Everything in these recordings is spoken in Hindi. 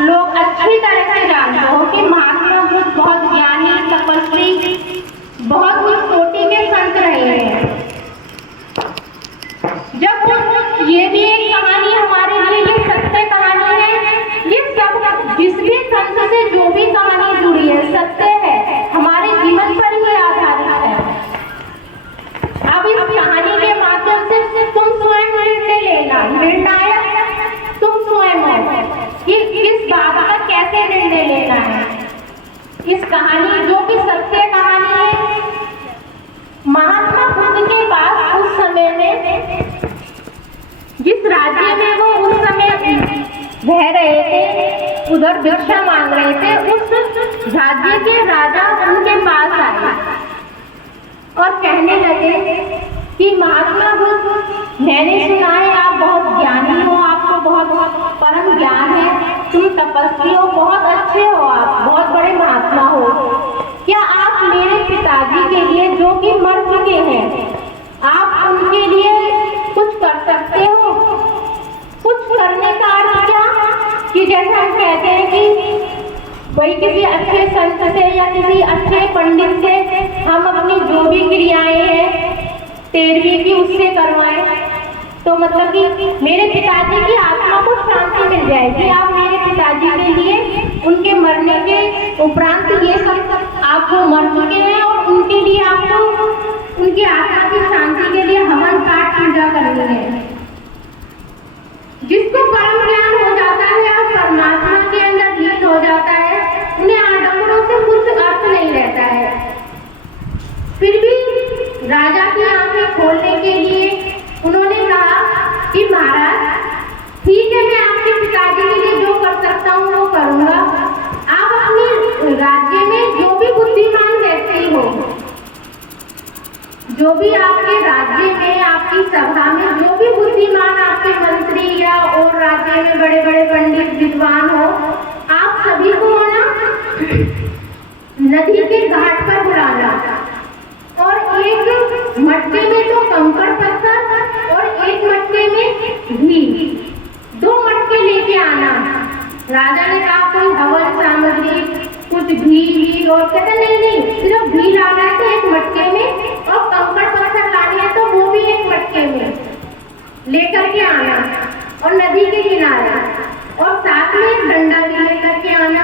लोग अच्छी तरह से जानते हो कि महात्मा बुद्ध बहुत ज्ञानी, तपस्वी, बहुत ही कोटि के संत रहे हैं। जब ये भी एक कहानी हमारे लिए, ये सत्य कहानी है, ये सब जिस भी संत से जो भी कहानी जुड़ी है सत्य है, हमारे जीवन पर ही आधारित है। अब इस कहानी के माध्यम से तुम स्वयं निर्णय लेना, निर्णायक तुम स्वयं हो कि किस बात का कैसे निर्णय लेना है। इस कहानी जो कि सत्य कहानी है, महात्मा बुद्ध के पास उस समय में, जिस राज्य में वो उस समय रह रहे थे, उधर भिक्षा मांग रहे थे, उस राज्य के राजा उनके पास आए और कहने लगे कि महात्मा बुद्ध, मैंने सुना है आप बहुत ज्ञानी हो, आपको बहुत परम ज्ञान है, तुम तपस्वी हो, बहुत अच्छे हो, आप बहुत बड़े महात्मा हो। क्या आप मेरे पिताजी के लिए जो कि मर चुके हैं, आप उनके लिए कुछ कर सकते हो? कुछ करने का अर्थ क्या कि जैसा हम कहते हैं कि भाई किसी अच्छे संत से या किसी अच्छे पंडित से हम अपनी जो भी क्रियाएं हैं 13वीं की उससे करवाएं, तो मतलब कि मेरे पिताजी की आत्मा को शांति मिल जाएगी। आप मेरे पिताजी के लिए उनके मरने के उपरांत ये सब आप वो मर चुके हैं और उनके लिए आपको उनकी आत्मा की शांति के लिए हवन पाठ पूजा करनी है। जिसको परम ज्ञान हो जाता है और परमात्मा के अंदर लीन हो जाता है, उन्हें आडंबरों से कुछ अर्थ नहीं रहता है। फिर भी राजा की आंखें खोलने के लिए उन्होंने कहा कि महाराज ठीक है, मैं आपके पिताजी के लिए जो कर सकता हूँ वो करूँगा। आप अपने राज्य में जो भी बुद्धिमान व्यक्ति हो, जो भी आपके राज्य में, आपकी सभा में जो भी बुद्धिमान आपके मंत्री या और राज्य में बड़े बड़े पंडित विद्वान हो, आप सभी को ना नदी के घाट पर बुलाना और एक मटके में तो कंकड़ पत्थर और एक मटके में घी, 2 मटके लेके आना। राजा ने कहा कोई हवन सामग्री, कुछ घी और कहते नहीं, सिर्फ घी लाना है तो एक मटके में, और कंकड़ पत्थर लाने हैं तो वो भी एक मटके में लेकर के आना और नदी के किनारे, और साथ में एक डंडा भी लेकर के आना।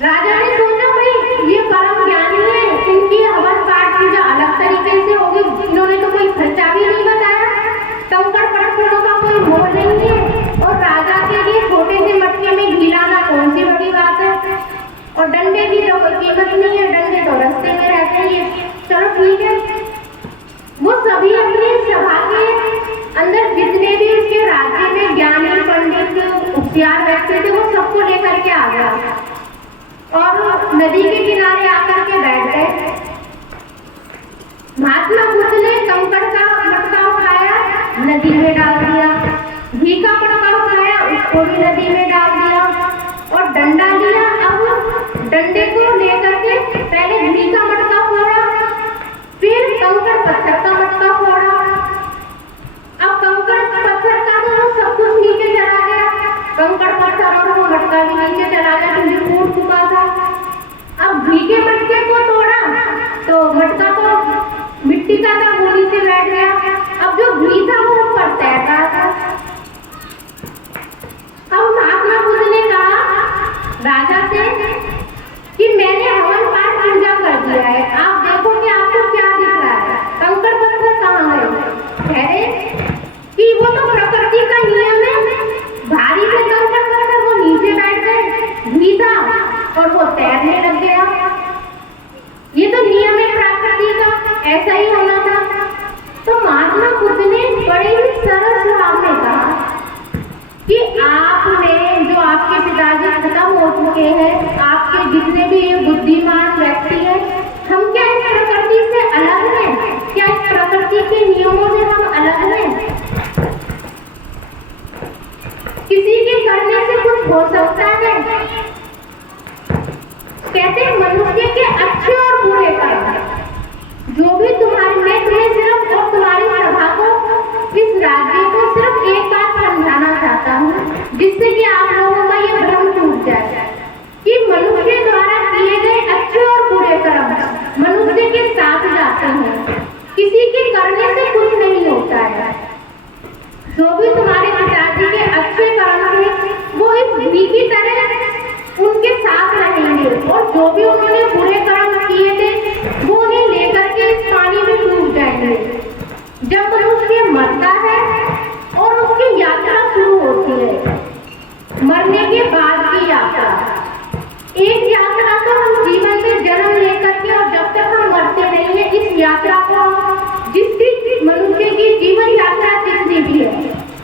राजा ने सोचा भाई ये परम ज्ञानी है, इनकी हवन पाठ पूजा अलग तरीके से होगी, इन्होंने तो कोई खर्चा भी नहीं बताया, कंकड़ पत्थरों का कोई मोल नहीं है, और राजा के लिए छोटे से मटके में घी लाना कौन सी बड़ी बात है, और डंडे की तो कोई कीमत नहीं है, डंडे तो रास्ते में रहते ही है। चलो ठीक है, वो सभी अपनी सभा के अंदर जितने भी उसके राज्य में ज्ञानी, पंडित, होशियार व्यक्ति थे, वो सबको लेकर के आ गया और नदी के किनारे आकर के बैठ गए। महात्मा बुद्ध ने कंकड़ का मटका उठाया, नदी में डाल दिया, घी का मटका उठाया, उसको भी नदी में डाल दिया, और डंडा लिया। अब डंडे को लेकर के पहले घी का मटका फोड़ा, फिर कंकड़ पत्थर का मटका फोड़ा। अब कंकड़ पत्थर का तो सब कुछ नीचे चला गया, कंकड़ पत्थर और वो मटका भी नीचे चला गया, क्योंकि फूट चुका था। अब घी के मटके को तोड़ा तो मटका तो मिट्टी का था, वो नीचे बैठ गया। अब जो घी था वो ऊपर तैर रहा था। अब महात्मा बुद्ध ने कहा राजा से कि मैंने हवन पाठ पूजा कर दिया है, आप देखो कि आपको क्या दिख रहा है, कंकड़ पत्थर कहाँ है? अरे कि वो तो प्रकृति का नियम है, भारी से कंकड़ पत्थर वो नीचे बैठ गए, घी था और वो तैरने लग गया। ये तो नियम है प्रकृति का, ऐसा ही होना था। तो महात्मा बुद्ध ने बड़े ही सरल स्वभाव में कहा कि आपने जो आपके पिताजी खत्म हो चुके हैं, आपके जितने भी ये बुद्धिमान व्यक्ति हैं, हम क्या इस प्रकृति से अलग हैं? क्या इस प्रकृति के नियमों से हम अलग हैं? किसी के करने से कुछ हो सकता है? कहते मनुष्य के अच्छे और बुरे कर्म, जो भी तुम्हारे, मैं तुम्हें सिर्फ और तुम्हारी सभा को, इस राज्य को सिर्फ एक बात समझाना चाहता हूँ, जिससे कि आप लोगों का ये भ्रम किसी के करने से कुछ नहीं होता है। जो भी तुम्हारे पिताजी के अच्छे कर्म थे वो इस घी की तरह उनके साथ रहेंगे, और जो भी उन्होंने बुरे कर्म किए थे वो उन्हें लेकर के इस पानी में डूब जाएंगे। जब मनुष्य मरता है और उसकी यात्रा शुरू होती है, मरने के बाद की यात्रा, एक यात्रा तो हम जीवन में जन्म लेकर के और जब तक हम मरते नहीं है इस यात्रा को, जिसकी मनुष्य की जीवन यात्रा जितनी भी है,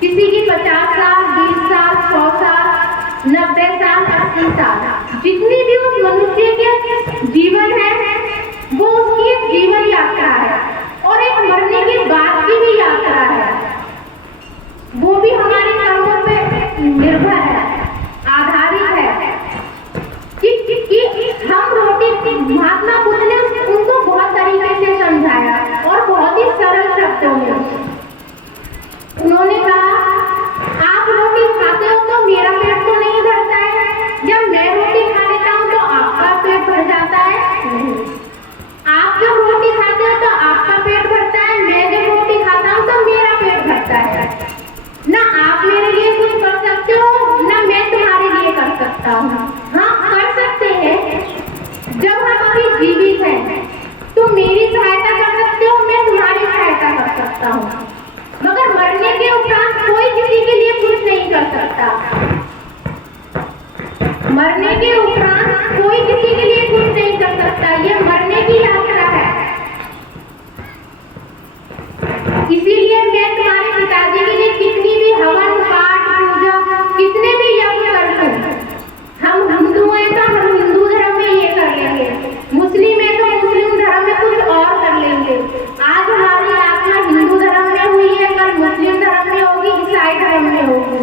किसी की 50 साल, 20 साल, 100 साल, 90 साल, 80 साल, जितनी भी उस मनुष्य के जीवन है वो उसकी एक जीवन यात्रा है, और एक मरने के बाद की भी यात्रा है। वो भी हमारे कर्मों पे निर्भर है, आधारित है कि हम रोटी, महात्मा बुद्ध ने उनको बहुत तरीके से समझाया और बहुत ही सरल शब्दों में उन्होंने कहा, आप रोटी खाते हो तो मेरा पेट तो नहीं भरता है, जब मैं रोटी खा लेता हूँ तो आपका पेट भर जाता है? नहीं। आप जब रोटी खाते हो तो आपका पेट भरता है, मैं जब रोटी खाता हूँ तो मेरा पेट भरता है। ना आप मेरे लिए कुछ कर सकते हो, ना मैं तुम्हारे लिए कर सकता हूँ। हाँ, कर सकते हैं, जब हम अभी जीवित हैं तुम मेरी सहायता कर सकते हो, मैं तुम्हारी सहायता कर सकता हूँ, मगर मरने के उपरांत कोई किसी के लिए कुछ नहीं कर सकता। मरने के उपरांत कोई किसी के लिए कुछ नहीं कर सकता, यह मरने की यात्रा है। इसीलिए मैं तुम्हारे पिताजी के लिए कितनी भी हवन, पाठ, पूजा, कितने भी यज्ञ कर लूं, हम हिंदू हैं तो हम हिंदू धर्म में ये कर लेंगे, मुस्लिम है तो मुस्लिम धर्म में कुछ और कर लेंगे। आज हमारी आत्मा हिंदू धर्म में हुई है, कल मुस्लिम धर्म में होगी, ईसाई धर्म में होगी,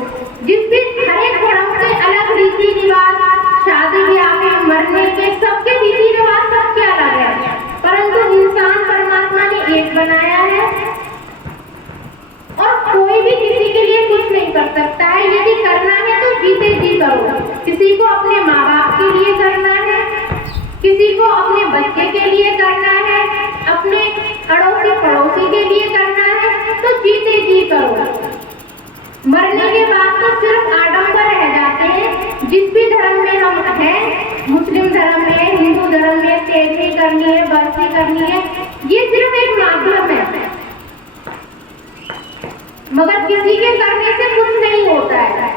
जिससे हर एक धर्म के अलग रीति रिवाज, शादी ब्याह के, मरने के, सबके रीति रिवाज सबके अलग है, परंतु इंसान परमात्मा ने एक बनाया है और कोई भी किसी के लिए कुछ नहीं कर सकता है। यदि करना है तो जीते जी करो। किसी को अपने माँ बाप के लिए करना है, किसी को अपने बच्चे के लिए करना है, अपने अड़ोसी पड़ोसी के लिए करना है, तो जीते जी करो। मरने के बाद तो सिर्फ आडंबर रह जाते हैं। जिस भी धर्म में हम हैं, मुस्लिम धर्म में, हिंदू धर्म में, तेजी करनी है, बरसी करनी है, ये सिर्फ एक माध्यम है, मगर किसी के करने से कुछ नहीं होता है।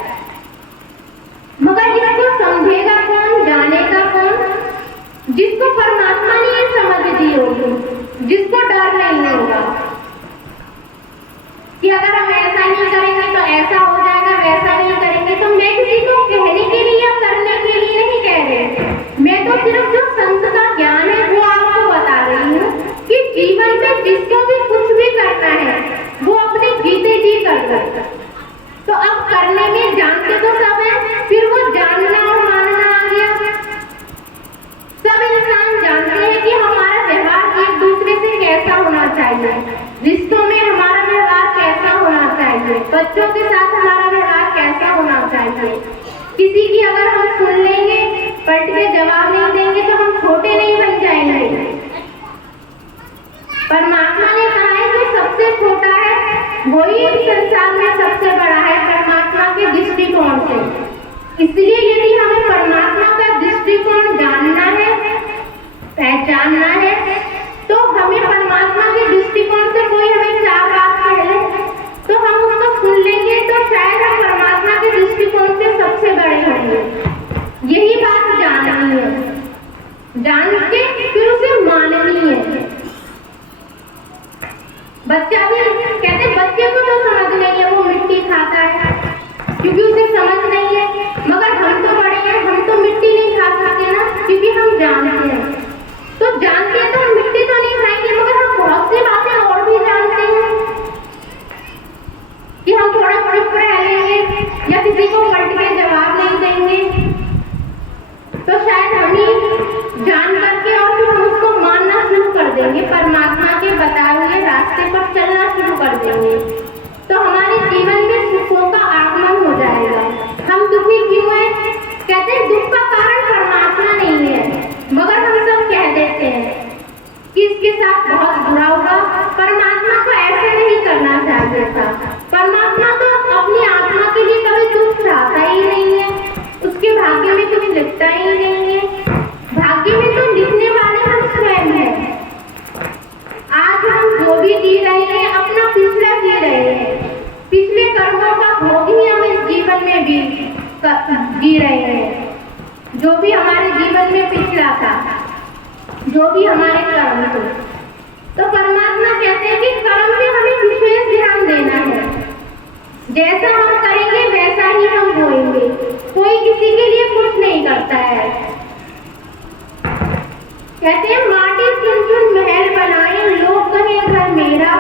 मगर इसको समझेगा कौन, जानेगा कौन? जिसको परमात्मा ने ये समझ दी होगी, जिसको डर नहीं होगा कि अगर हम ऐसा नहीं करेंगे तो ऐसा हो जाएगा, वैसा नहीं करेंगे। तो मैं किसी को कहने के लिए या करने के लिए नहीं कह रही, मैं तो सिर्फ जो संत का ज्ञान है वो आपको बता रही हूँ कि जीवन में जिसको भी कुछ भी करना है वो अपने जीते जी कर सकता। तो अब करने में जानते तो सब है, फिर वो जानना और मानना आ गया। सब इंसान जानते हैं कि हमारा व्यवहार एक दूसरे से कैसा होना चाहिए, रिश्तों में हमारा व्यवहार कैसा होना चाहिए, बच्चों के साथ हमारा व्यवहार कैसा होना चाहिए। किसी की अगर हम सुन लेंगे, पलट के जवाब नहीं देंगे तो हम छोटे नहीं बन जाएंगे। परमात्मा ने कहा है कि सबसे छोटा है वही संसार में सबसे बड़ा है परमात्मा के दृष्टिकोण से। इसलिए यदि हमें परमात्मा का दृष्टिकोण जानना है, पहचानना है, तो हमें परमात्मा के दृष्टिकोण से कोई हमें चार बात कहे तो हम उसको सुन लेंगे, तो शायद हम परमात्मा के दृष्टिकोण से सबसे बड़े होंगे। यही बात जाननी है, जान के फिर उसे माननी है। बच्चा भी कहते बच्चे को तो समझ नहीं है, वो मिट्टी खाता है क्योंकि उसे समझ नहीं है, मगर हम तो बड़े हैं, हम तो मिट्टी नहीं खा सकते ना, क्योंकि हम जानते हैं। तो जानते हैं तो हम मिट्टी तो नहीं खाएंगे, मगर हम बहुत सी बातें और भी जानते हैं कि हम थोड़ा चुप रह लेंगे या किसी को पलट के जवाब नहीं देंगे, तो शायद हम ही जान करके और फिर हम उसको मानना शुरू कर देंगे, परमात्मा के बताए हुए रास्ते पर चलना शुरू कर देंगे। तो हमारे जीवन में सुखों का आगमन हो जाएगा। हम दुखी क्यों हैं? कहते हैं दुख का कारण परमात्मा नहीं है, मगर हम सब कह देते हैं कि इसके साथ बहुत बुरा होगा, परमात्मा जी रहे हैं, जो भी हमारे जीवन में पिछला था, जो भी हमारे कर्म थे। तो परमात्मा कहते हैं कि कर्म पे हमें विशेष ध्यान देना है। जैसा हम करेंगे वैसा ही हम बोएंगे। कोई किसी के लिए कुछ नहीं करता है। कहते हैं माटी चुन चुन महल बनाए, लोग कहे घर मेरा,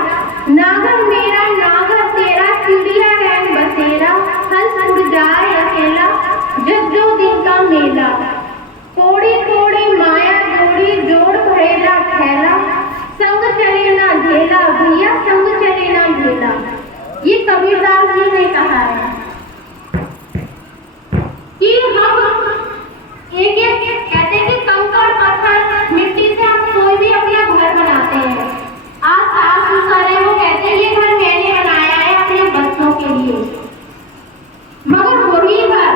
नागर मेरा नागर तेरा, चिड़िया रैन बसेरा, हंस उड़ जाए अकेला, जब जो दिन का मेला, कोड़ी कोड़ी माया जोड़ी, जोड़ भरेला ठहरा, संग चले ना झेला, भैया संग चले ना झेला। ये कबीरदास जी ने कहा है कि हम एक कहते हैं कि कंकड़ पत्थर मिट्टी से हम कोई भी अपना घर बनाते हैं। आज सास ससुर है, वो कहते हैं ये घर मैंने बनाया है अपने बच्चों के लिए, मगर वही घर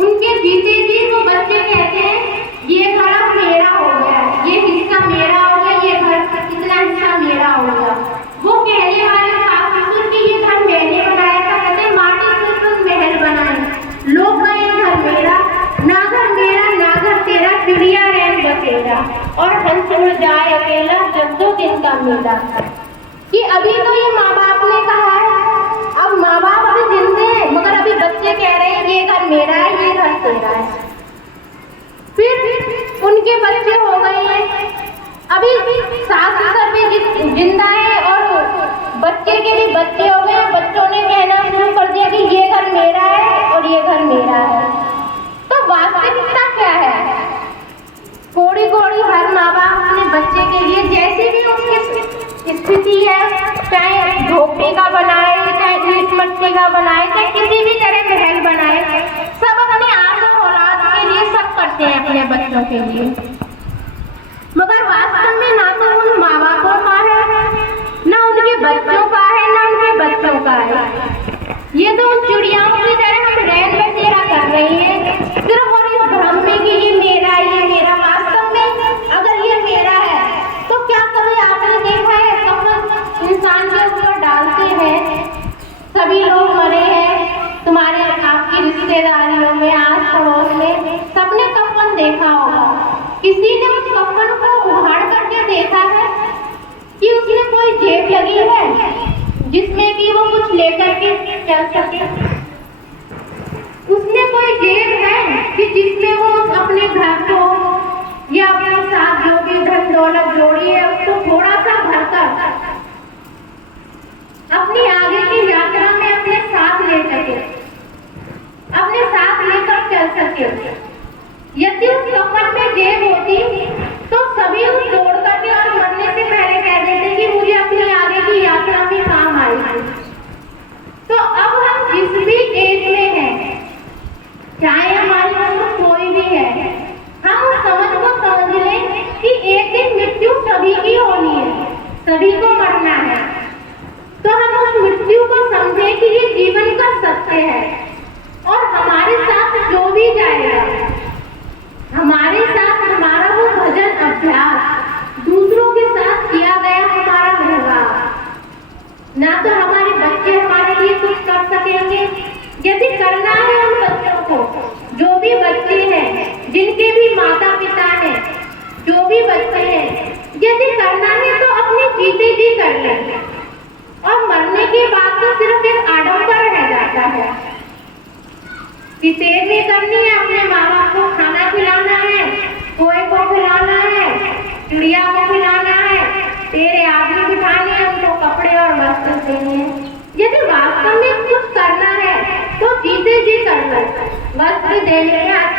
उनके जीते जी वो बच्चे कहते हैं ये घर अब मेरा हो गया, ये हिस्सा मेरा हो गया, ये घर इतना हिस्सा मेरा हो गया। वो कहने वाले सास ससुर की ये घर मैंने बनाया था, कहते माटी से तुम महल बनाए, लोग गए घर मेरा, नागर मेरा नागर तेरा, चिड़िया रैन बसेरा, और हंस उड़ जाए अकेला, जब दो दिन का मेला। कि अभी तो ये माँ बाप ने कहा है, अब माँ बाप अभी जिंदे हैं, मगर अभी बच्चे कह रहे हैं ये घर मेरा है, ये घर तेरा है। फिर उनके बच्चे हो गए हैं, अभी सास ससुर भी जिंदा है और बच्चे के भी बच्चे हो गए। बच्चों ने कहना शुरू कर दिया कि ये घर मेरा है और ये घर मेरा है। तो वास्तविकता क्या है? कोड़ी कोड़ी हर माँ बाप अपने बच्चे के लिए जैसी भी उसकी स्थिति है, चाहे झोपड़ी का बनाए, चाहे ईंट मिट्टी का बनाए, चाहे किसी भी तरह महल बनाए, सब अपने आप और औलाद के लिए सब करते हैं अपने बच्चों के लिए। मगर वास्तव में ना तो उन माँ बापों का है, ना उनके बच्चों का है, ना उनके बच्चों का है। ये तो उन चिड़ियाओं की तरह हम रैन बसेरा कर रहे हैं, सिर्फ और इस भ्रम में कि ये मेरा, ये मेरा। वास्तव में अगर ये मेरा है तो क्या कभी आपने देखा है कफन इंसान के ऊपर डालते हैं, सभी लोग मरे हैं, तुम्हारे आपकी रिश्तेदारियों में, आस पड़ोस में सबने कफन देखा होगा। किसी ने उस कफन को उखाड़ करके देखा है कि उसमें कोई जेब लगी है जिसमें कि वो कुछ लेकर के चल सके? उसमें कोई जेब है कि जिसमें वो अपने घर को या अपने साथ जो भी धन दौलत जोड़ी है उसको थोड़ा सा भरकर अपनी आगे की यात्रा में अपने साथ ले सके, अपने साथ लेकर चल सके? यदि उस कफन में जेब होती तो सभी उस दौड़ करके और मरने से पहले कह देते कि मुझे अपनी आगे की यात्रा में काम आई। तो अब हम जिस भी एज में हैं, चाहे हमारे अंदर कोई भी है, हम उस समझ को समझ लें कि एक दिन मृत्यु सभी की होनी है, सभी को मरना है। तो हम उस मृत्यु को समझें कि ये जीवन का सत्य है और हमारे साथ जो भी जाएगा, हमारे साथ हमारा वो भजन अभ्यास, दूसरों के साथ किया गया हमारा व्यवहार, ना तो हमारे बच्चे हमारे लिए कुछ कर सकेंगे। यदि करना है उन बच्चों को, जो भी बच्चे हैं, जिनके भी माता पिता हैं, जो भी बच्चे हैं, यदि करना है तो अपने जीते जी कर लेंगे, और मरने के बाद तो सिर्फ एक आडंबर रह जाता है। सेवा करनी है, अपने माँ बाप को खाना खिलाना है, कोई को खिलाना है, चिड़िया को खिलाना है, तेरे आदमी बिठाने हैं, उनको कपड़े और वस्त्र देने हैं। यदि वास्तव में कुछ करना है तो जीते जी कर लो, वस्त्र देने हैं,